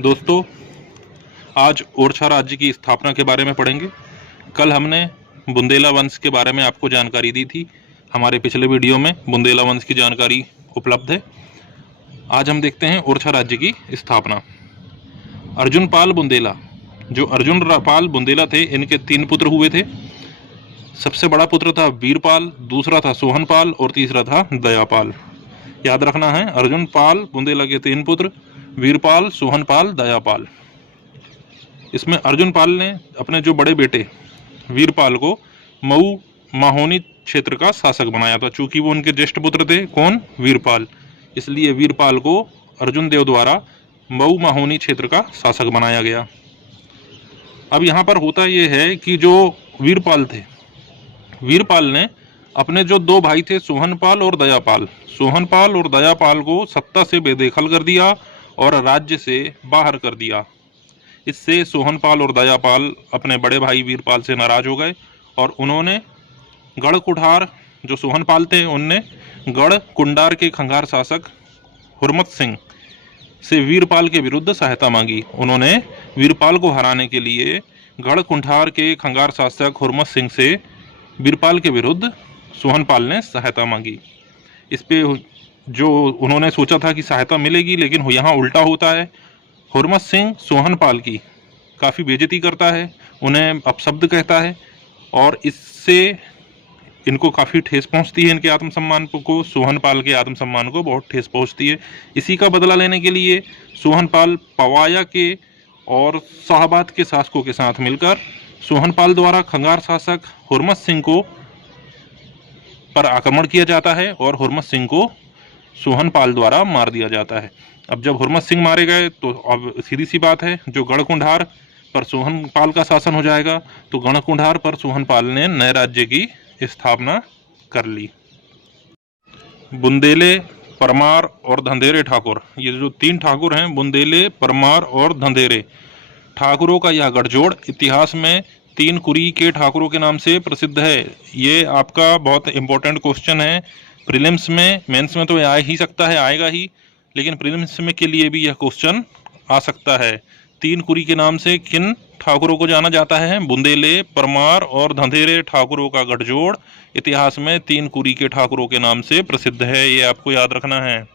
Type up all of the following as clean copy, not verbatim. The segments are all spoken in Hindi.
दोस्तों, आज ओरछा राज्य की स्थापना के बारे में पढ़ेंगे। कल हमने बुंदेला वंश के बारे में आपको जानकारी दी थी। हमारे पिछले वीडियो में बुंदेला वंश की जानकारी उपलब्ध है। आज हम देखते हैं ओरछा राज्य की स्थापना। अर्जुन पाल बुंदेला, जो अर्जुन पाल बुंदेला थे, इनके 3 पुत्र हुए थे। सबसे बड़ा पुत्र था वीरपाल, दूसरा था सोहनपाल और तीसरा था दयापाल। याद रखना है, अर्जुन पाल बुंदेला के 3 पुत्र, वीरपाल, सोहनपाल, दयापाल। इसमें अर्जुन पाल ने अपने जो बड़े बेटे वीरपाल को मऊ माहोनी क्षेत्र का शासक बनाया था। चूंकि वो उनके ज्येष्ठ पुत्र थे, कौन? वीरपाल, इसलिए वीरपाल को अर्जुन देव द्वारा मऊ माहोनी क्षेत्र का शासक बनाया गया। अब यहाँ पर होता यह है कि जो वीरपाल थे, वीरपाल ने अपने जो 2 भाई थे सोहनपाल और दयापाल को सत्ता से बेदखल कर दिया और राज्य से बाहर कर दिया। इससे सोहनपाल और दयापाल अपने बड़े भाई वीरपाल से नाराज हो गए और उन्होंने गढ़ कुठार, जो सोहनपाल थे, उनने गढ़ कुंडार के खंगार शासक हुरमत सिंह से वीरपाल के विरुद्ध सहायता मांगी। उन्होंने वीरपाल को हराने के लिए गढ़ कुंठार के खंगार शासक हुरमत सिंह से वीरपाल के विरुद्ध सोहनपाल ने सहायता मांगी। इस पे जो उन्होंने सोचा था कि सहायता मिलेगी, लेकिन यहाँ उल्टा होता है। हुरमत सिंह सोहनपाल की काफ़ी बेइज्जती करता है, उन्हें अपशब्द कहता है और इससे इनको काफ़ी ठेस पहुंचती है। इनके आत्मसम्मान को, सोहनपाल के आत्मसम्मान को बहुत ठेस पहुंचती है। इसी का बदला लेने के लिए सोहनपाल पवाया के और शाहबाद के शासकों के साथ मिलकर सोहनपाल द्वारा खंगार शासक हुरमत सिंह को पर आक्रमण किया जाता है और हुरमत सिंह को सोहनपाल द्वारा मार दिया जाता है। अब जब हुरमत सिंह मारे गए तो अब सीधी सी बात है, जो गढ़ कुंडार पर सोहनपाल का शासन हो जाएगा, तो गढ़ कुंडार पर सोहनपाल ने नए राज्य की स्थापना कर ली। बुंदेले, परमार और धंधेरे ठाकुर, ये जो 3 ठाकुर हैं, बुंदेले, परमार और धंधेरे ठाकुरों का यह गठजोड़ इतिहास में 3 कुरी के ठाकुरों के नाम से प्रसिद्ध है। ये आपका बहुत इंपॉर्टेंट क्वेश्चन है। प्रीलिम्स में, मेंस में तो आ ही सकता है, आएगा ही, लेकिन प्रीलिम्स में के लिए भी यह क्वेश्चन आ सकता है। 3 कुरी के नाम से किन ठाकुरों को जाना जाता है? बुंदेले, परमार और धंधेरे ठाकुरों का गठजोड़ इतिहास में 3 कुरी के ठाकुरों के नाम से प्रसिद्ध है। ये आपको याद रखना है।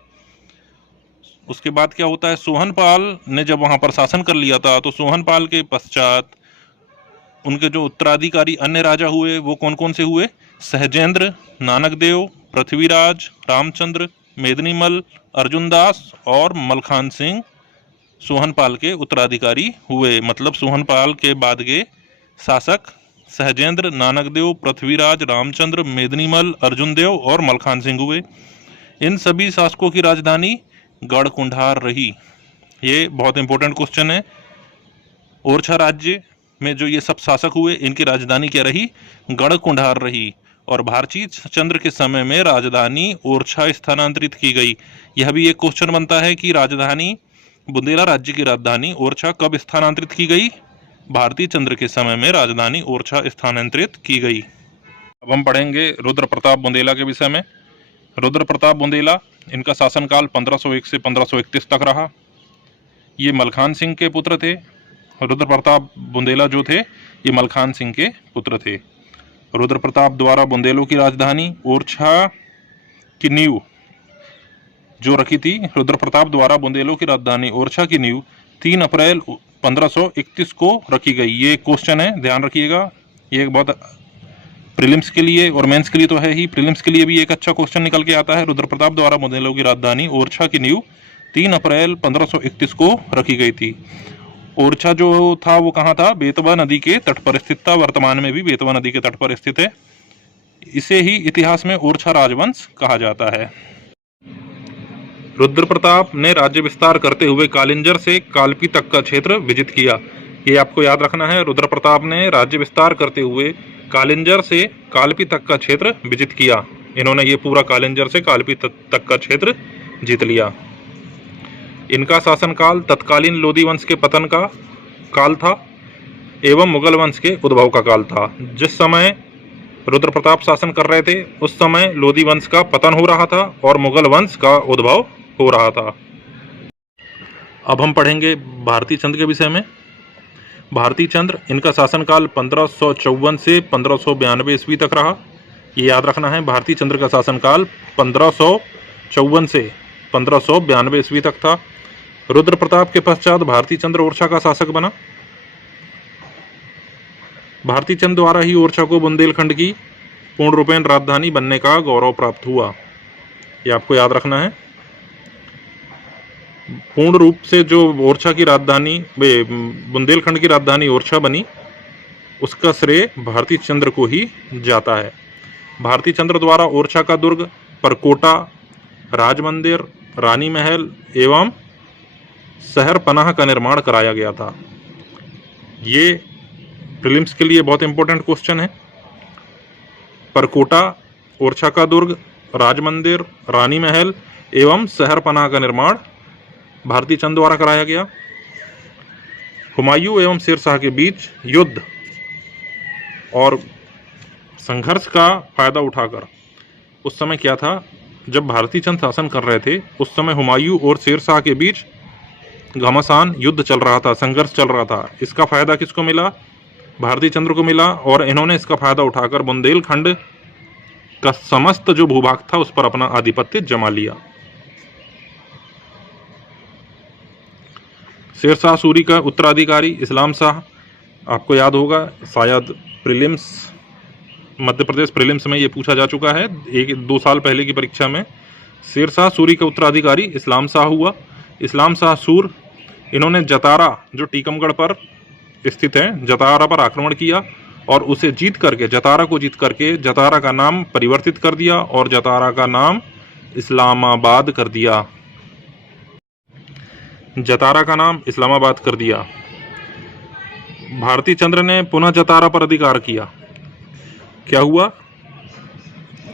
उसके बाद क्या होता है, सोहनपाल ने जब वहां पर शासन कर लिया था, तो सोहनपाल के पश्चात उनके जो उत्तराधिकारी अन्य राजा हुए, वो कौन कौन से हुए? सहजेंद्र, नानकदेव, पृथ्वीराज, रामचंद्र, मेदिनीमल, अर्जुनदास और मलखान सिंह सोहनपाल के उत्तराधिकारी हुए। मतलब सोहनपाल के बाद के शासक सहजेंद्र, नानकदेव, पृथ्वीराज, रामचंद्र, मेदिनीमल, अर्जुनदेव और मलखान सिंह हुए। इन सभी शासकों की राजधानी गढ़ कुंडार रही। ये बहुत इंपॉर्टेंट क्वेश्चन है। ओरछा राज्य में जो ये सब शासक हुए, इनकी राजधानी क्या रही? गढ़ कुंडार रही। और भारती चंद्र के समय में राजधानी ओरछा स्थानांतरित की गई। यह भी एक क्वेश्चन बनता है कि राजधानी, बुंदेला राज्य की राजधानी ओरछा कब स्थानांतरित की गई? भारती चंद्र के समय में राजधानी ओरछा स्थानांतरित की गई। अब हम पढ़ेंगे रुद्र प्रताप बुंदेला के विषय में। रुद्र प्रताप बुंदेला, इनका शासनकाल 1501 से 1531 तक रहा। ये मलखान सिंह के पुत्र थे। रुद्र प्रताप बुंदेला जो थे, ये मलखान सिंह के पुत्र थे। रुद्र प्रताप द्वारा बुंदेलों की राजधानी ओरछा की नींव जो रखी थी, रुद्र प्रताप द्वारा बुंदेलों की राजधानी ओरछा की नींव 3 अप्रैल 1531 को रखी गई। ये क्वेश्चन है, ध्यान रखिएगा। ये बहुत प्रीलिम्स के लिए और मेंस के लिए तो है ही, प्रीलिम्स के लिए भी एक अच्छा क्वेश्चन निकल के आता है। रुद्र प्रताप द्वारा बुंदेलों की राजधानी ओरछा की नींव 3 अप्रैल 1531 को रखी गई थी। ओरछा जो था वो कहाँ था? बेतवा नदी के तट पर स्थित था। वर्तमान में भी बेतवा नदी के तट पर स्थित है। इसे ही इतिहास में ओरछा राजवंश कहा जाता है। रुद्र प्रताप ने राज्य विस्तार करते हुए कालिंजर से कालपी तक का क्षेत्र विजित किया। ये आपको याद रखना है। रुद्र प्रताप ने राज्य विस्तार करते हुए कालिंजर से कालपी तक का क्षेत्र विजित किया। इन्होंने ये पूरा कालिंजर से कालपी तक का क्षेत्र जीत लिया। इनका शासनकाल तत्कालीन लोधी वंश के पतन का काल था एवं मुगल वंश के उद्भव का काल था। जिस समय रुद्र प्रताप शासन कर रहे थे, उस समय लोधी वंश का पतन हो रहा था और मुगल वंश का उद्भव हो रहा था। अब हम पढ़ेंगे भारती चंद्र के विषय में। भारती चंद्र, इनका शासनकाल 1554 से 1592 ईस्वी तक रहा। ये याद रखना है, भारती चंद्र का शासनकाल 1554 से 1592 ईस्वी तक था। रुद्र प्रताप के पश्चात भारती चंद्र ओरछा का शासक बना। भारती चंद्र द्वारा ही ओरछा को बुंदेलखंड की पूर्ण रूपेण राजधानी बनने का गौरव प्राप्त हुआ। ये आपको याद रखना है। पूर्ण रूप से जो ओरछा की राजधानी, बुंदेलखंड की राजधानी ओरछा बनी, उसका श्रेय भारती चंद्र को ही जाता है। भारती चंद्र द्वारा ओरछा का दुर्ग, परकोटा, राजमंदिर, रानी महल एवं शहर पनाह का निर्माण कराया गया था। ये प्रीलिम्स के लिए बहुत इंपॉर्टेंट क्वेश्चन है। परकोटा, ओरछा का दुर्ग, राजमंदिर, रानी महल एवं शहर पनाह का निर्माण भारती चंद्र द्वारा कराया गया। हुमायूं एवं शेर शाह के बीच युद्ध और संघर्ष का फायदा उठाकर उस समय क्या था, जब भारती चंद्र शासन कर रहे थे उस समय हुमायूं और शेर शाह के बीच घमासान युद्ध चल रहा था, संघर्ष चल रहा था। इसका फायदा किसको मिला? भारती चंद्र को मिला। और इन्होंने इसका फायदा उठाकर बुंदेलखंड का समस्त जो भूभाग था उस पर अपना आधिपत्य जमा लिया। शेर शाह सूरी का उत्तराधिकारी इस्लाम शाह, आपको याद होगा, शायद प्रीलिम्स, मध्य प्रदेश प्रीलिम्स में ये पूछा जा चुका है 1-2 साल पहले की परीक्षा में। शेर शाह सूरी का उत्तराधिकारी इस्लाम शाह हुआ। इस्लाम शाह सूर, इन्होंने जतारा जो टीकमगढ़ पर स्थित है, जतारा पर आक्रमण किया और उसे जतारा को जीत करके जतारा का नाम परिवर्तित कर दिया और जतारा का नाम इस्लामाबाद कर दिया। जतारा का नाम इस्लामाबाद कर दिया। भारती चंद्र ने पुनः जतारा पर अधिकार किया। क्या हुआ?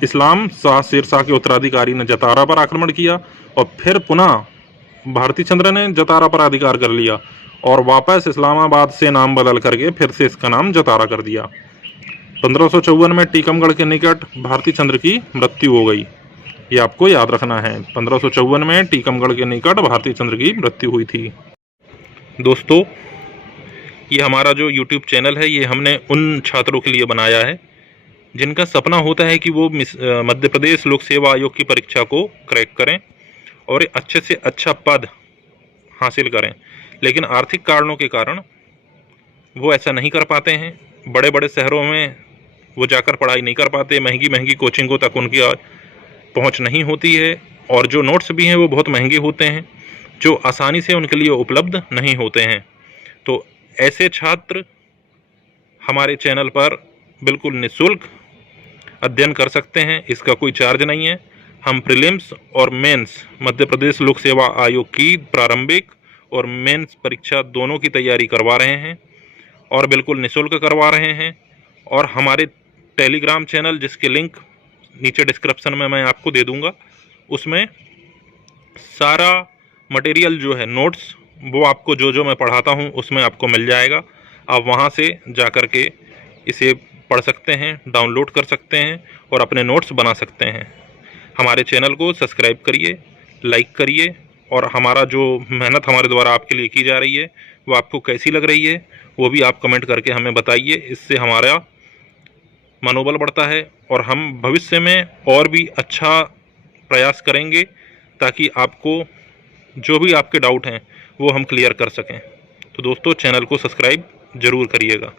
इस्लाम शाह शेर शाह के उत्तराधिकारी ने जतारा पर आक्रमण किया और फिर पुनः भारती चंद्र ने जतारा पर अधिकार कर लिया और वापस इस्लामाबाद से नाम बदल करके फिर से इसका नाम जतारा कर दिया। 1554 में टीकमगढ़ के निकट भारती चंद्र की मृत्यु हो गई। ये आपको याद रखना है, 1554 में टीकमगढ़ के निकट भारती चंद्र की मृत्यु हुई थी। दोस्तों, ये हमारा जो YouTube चैनल है, ये हमने उन छात्रों के लिए बनाया है जिनका सपना होता है कि वो मध्य प्रदेश लोक सेवा आयोग की परीक्षा को क्रैक करें और अच्छे से अच्छा पद हासिल करें, लेकिन आर्थिक कारणों के कारण वो ऐसा नहीं कर पाते हैं। बड़े बड़े शहरों में वो जाकर पढ़ाई नहीं कर पाते, महंगी महंगी कोचिंगों तक उनकी पहुंच नहीं होती है और जो नोट्स भी हैं वो बहुत महंगे होते हैं, जो आसानी से उनके लिए उपलब्ध नहीं होते हैं। तो ऐसे छात्र हमारे चैनल पर बिल्कुल निःशुल्क अध्ययन कर सकते हैं, इसका कोई चार्ज नहीं है। हम प्रीलिम्स और मेंस, मध्य प्रदेश लोक सेवा आयोग की प्रारंभिक और मेंस परीक्षा दोनों की तैयारी करवा रहे हैं और बिल्कुल निःशुल्क करवा रहे हैं। और हमारे टेलीग्राम चैनल, जिसके लिंक नीचे डिस्क्रिप्शन में मैं आपको दे दूंगा, उसमें सारा मटेरियल जो है, नोट्स, वो आपको जो मैं पढ़ाता हूं उसमें आपको मिल जाएगा। आप वहां से जा कर के इसे पढ़ सकते हैं, डाउनलोड कर सकते हैं और अपने नोट्स बना सकते हैं। हमारे चैनल को सब्सक्राइब करिए, लाइक करिए और हमारा जो मेहनत हमारे द्वारा आपके लिए की जा रही है वो आपको कैसी लग रही है वो भी आप कमेंट करके हमें बताइए। इससे हमारा मनोबल बढ़ता है और हम भविष्य में और भी अच्छा प्रयास करेंगे ताकि आपको जो भी आपके डाउट हैं वो हम क्लियर कर सकें। तो दोस्तों, चैनल को सब्सक्राइब ज़रूर करिएगा।